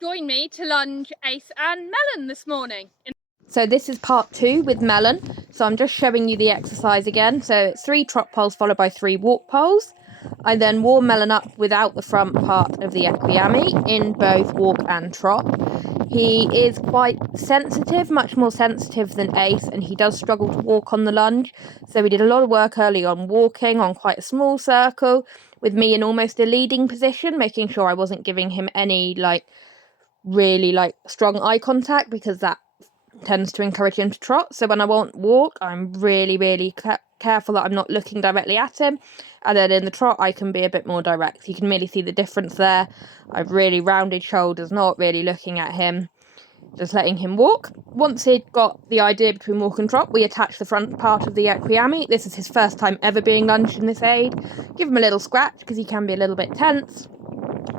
Join me to lunge Ace and Melon this morning. So this is part 2 with Melon. So I'm just showing you the exercise again. So it's 3 trot poles followed by 3 walk poles. I then warm Melon up without the front part of the equiame in both walk and trot. He is quite sensitive, much more sensitive than Ace, and he does struggle to walk on the lunge. So we did a lot of work early on walking on quite a small circle, with me in almost a leading position, making sure I wasn't giving him any really strong eye contact, because that tends to encourage him to trot. So when I won't walk, I'm really careful that I'm not looking directly at him, and then in the trot I can be a bit more direct. You can really see the difference there. I've really rounded shoulders, not really looking at him, just letting him walk. Once he'd got the idea between walk and trot, we attach the front part of the equiame. This is his first time ever being lunged in this aid. Give him a little scratch because he can be a little bit tense,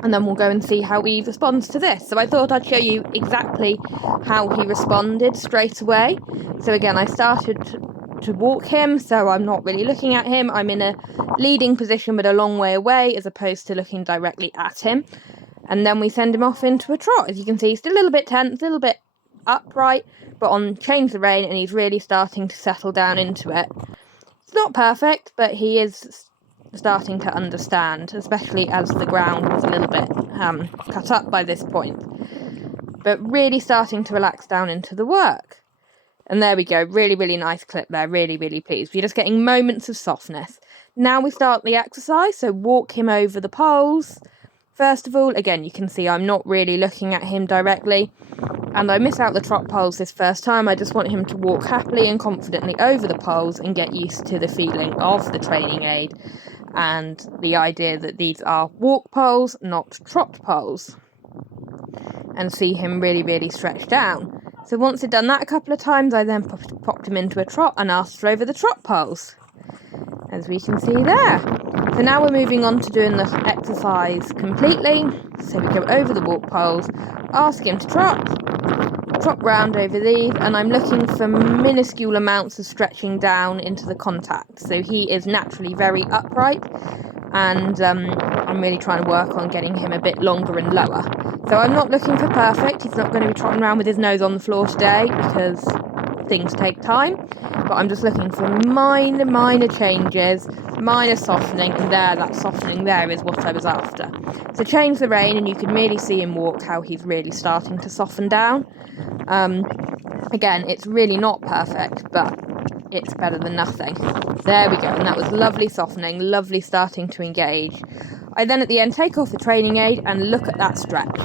and then we'll go and see how he responds to this. So I thought I'd show you exactly how he responded straight away. So again, I started to walk him, so I'm not really looking at him. I'm in a leading position but a long way away, as opposed to looking directly at him. And then we send him off into a trot. As you can see, he's still a little bit tense, a little bit upright, but on change the rein, and he's really starting to settle down into it. It's not perfect, but he is starting to understand, especially as the ground was a little bit cut up by this point, but really starting to relax down into the work. And there we go, really nice clip there, really pleased. You're just getting moments of softness. Now we start the exercise, so walk him over the poles. First of all, again, you can see I'm not really looking at him directly, and I miss out the trot poles this first time. I just want him to walk happily and confidently over the poles and get used to the feeling of the training aid and the idea that these are walk poles, not trot poles, and see him really stretch down. So once I'd done that a couple of times, I then popped him into a trot and asked for over the trot poles, as we can see there. So now we're moving on to doing the exercise completely. So we go over the walk poles, ask him to trot round over these, and I'm looking for minuscule amounts of stretching down into the contact. So he is naturally very upright, and I'm really trying to work on getting him a bit longer and lower. So I'm not looking for perfect. He's not going to be trotting around with his nose on the floor today, because things take time, but I'm just looking for minor changes, minor softening, and that softening there is what I was after. So change the rein, and you can really see him walk how he's really starting to soften down. Again, it's really not perfect, but it's better than nothing. There we go, and that was lovely softening, lovely starting to engage. I then at the end take off the training aid and look at that stretch.